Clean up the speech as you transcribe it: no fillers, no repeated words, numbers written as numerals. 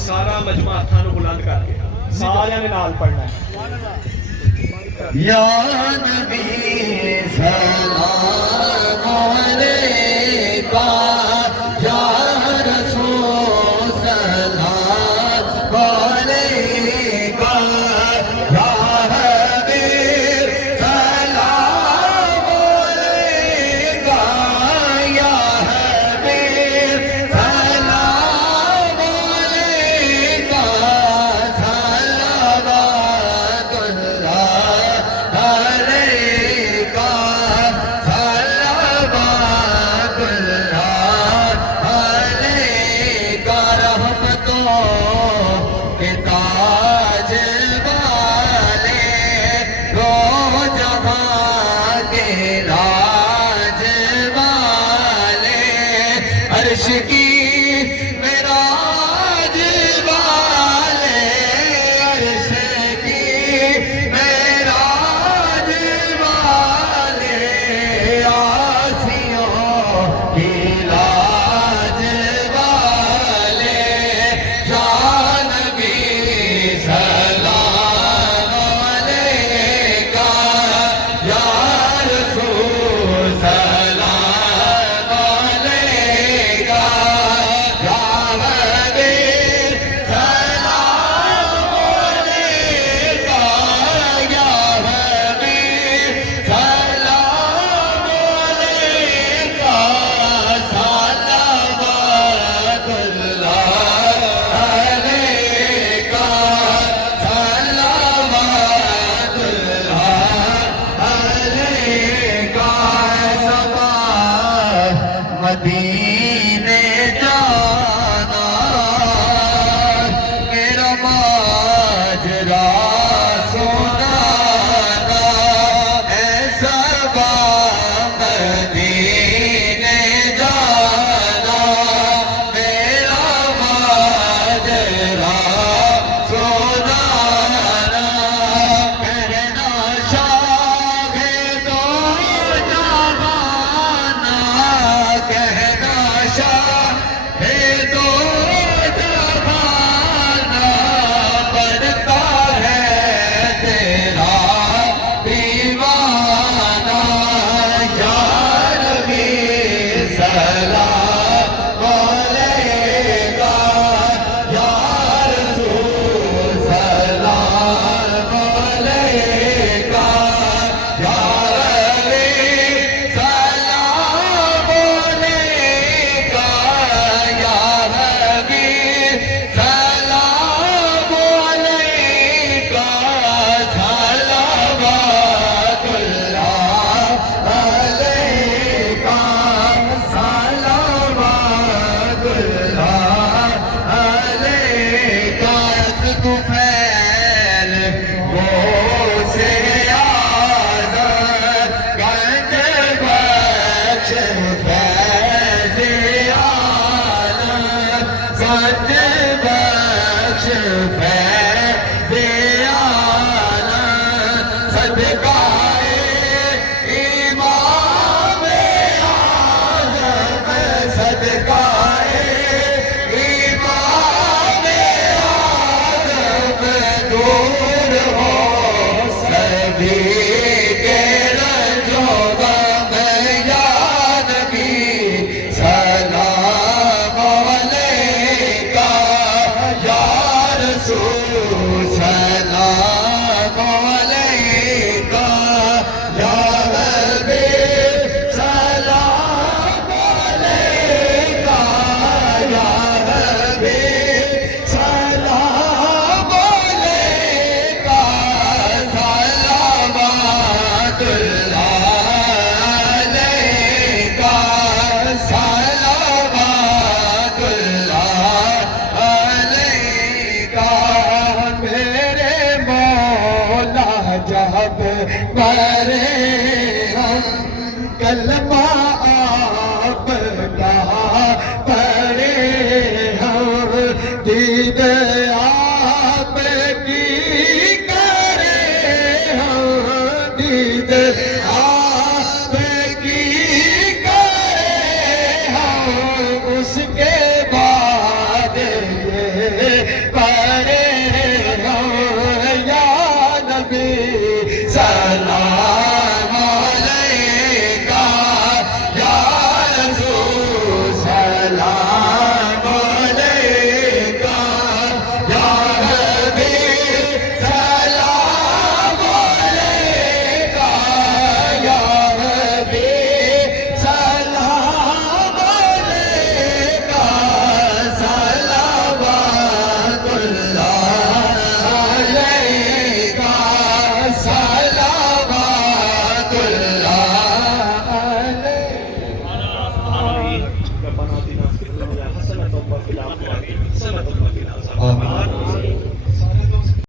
سارا مجمع ہاتھاں نو بلند کر کے سارے نے نال پڑھنا ہے یا نبی سلام علیکہ یا رسول سلام علیکہ یا حبیب سلام علیکہ یا حبیب سلام علیکہ صلوات اللہ علیکہ صلوات اللہ علیکہ رحمتوں کے تاج والے دو جہاں کے راج والے عرش کی معراج والے عرش کی معراج والے آسیوں کی لاج والے یا نبی سلام علیکہ یا رسول سلام علیکہ یا حبیب سلام علیکہ یا حبیب سلام علیکہ صلوات اللہ علیکہ صلوات اللہ علیکہ سبا مدینے جانا میرا ماجرا سنانا ایسا مدینے جانا میرا ماجرا سنانا کہنا شاہ دو جہانا کہنا شاہ دو جہانا بڑھتا ہے تیرا دیوانہ یا نبی سلام علیکہ یا رسول سلام علیکہ یا حبیب سلام علیکہ یا حبیب سلام علیکہ صلوات اللہ علیکہ صلوات اللہ علیکہ تو فیل وہ سے آزاد گنج بخش فیض عالم گنج بخش فیض عالم صدقہ امام اعظم صدقہ امام اعظم دور ہو سبھی کے رنج و غم یا نبی سلام علیکہ یا رسول سلام علیکہ یا حبیب سلام علیکہ یا حبیب سلام علیکہ صلوات اللہ علیکہ صلوات اللہ علیکہ میرے مولا جب مرے ہم کلمہ آپ کا پڑھے ہم دید آپ کی کرے ہم دید آپ کی کرے ہم اس کے